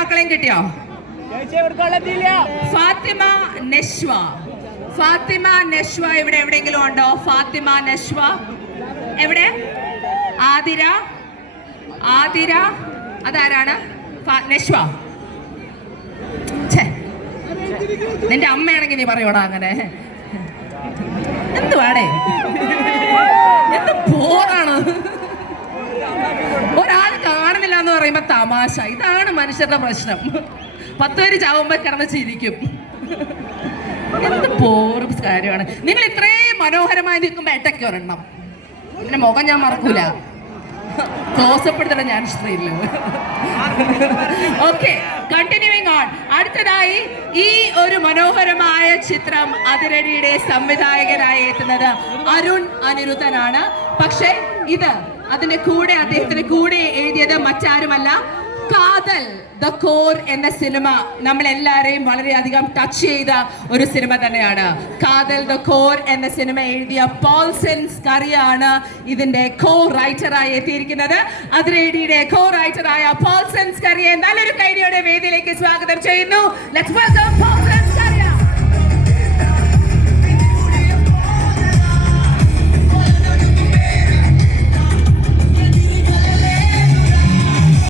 മക്കളെയും കിട്ടിയോ? ഫാത്തിമ നശ്വ. ഫാത്തിമ നശ്വ ഇവിടെ എവിടെയെങ്കിലും ഉണ്ടോ? ഫാത്തിമ നശ്വ എവിടെ? ആതിര. ആതിര അതാരാണ്? നശ്വ. നിന്റെ അമ്മയാണെങ്കിൽ നീ പറയോടാ അങ്ങനെ. എന്തുവാടേ, എന്ത് പോറാണ്. ഒരാൾ കാണുന്നില്ല എന്ന് പറയുമ്പോ തമാശ. ഇതാണ് മനുഷ്യരുടെ പ്രശ്നം. 10 പേര് ചാവുമ്പോ കിടന്ന് ചിരിക്കും. എന്ത് പോറും കാര്യമാണ്. നിങ്ങൾ ഇത്രയും മനോഹരമായി നിൽക്കുമ്പോ ഇടയ്ക്ക് ഒരെണ്ണം. എന്റെ മുഖം ഞാൻ മറക്കൂല. ക്ലോസപ്പ് എടുത്തിട്ട് ഞാൻ ഇഷ്ടമില്ല. Okay, continuing on. അടുത്തതായി ഈ ഒരു മനോഹരമായ ചിത്രം അതിരടിയുടെ സംവിധായകനായി എത്തുന്നത് അരുൺ അനിരുദ്ധനാണ്. പക്ഷെ ഇത് അതിന്റെ കൂടെ അദ്ദേഹത്തിന് കൂടെ എഴുതിയത് മറ്റാരുമല്ല, കാതൽ ദ കോർ എന്ന സിനിമ നമ്മളെല്ലാരെയും വളരെയധികം ടച്ച് ചെയ്ത ഒരു സിനിമ തന്നെയാണ്. കാതൽ ദ കോർ എന്ന സിനിമ എഴുതിയ പോൾസൺ സ്കറിയാണ് ഇതിന്റെ കോ റൈറ്ററായി എത്തിയിരിക്കുന്നത്. അതിരടിയുടെ കോ റൈറ്ററായ പോൾസൺ സ്കറിയെ നല്ലൊരു കൈഡിയുടെ വേദിയിലേക്ക് സ്വാഗതം ചെയ്യുന്നു. Let's welcome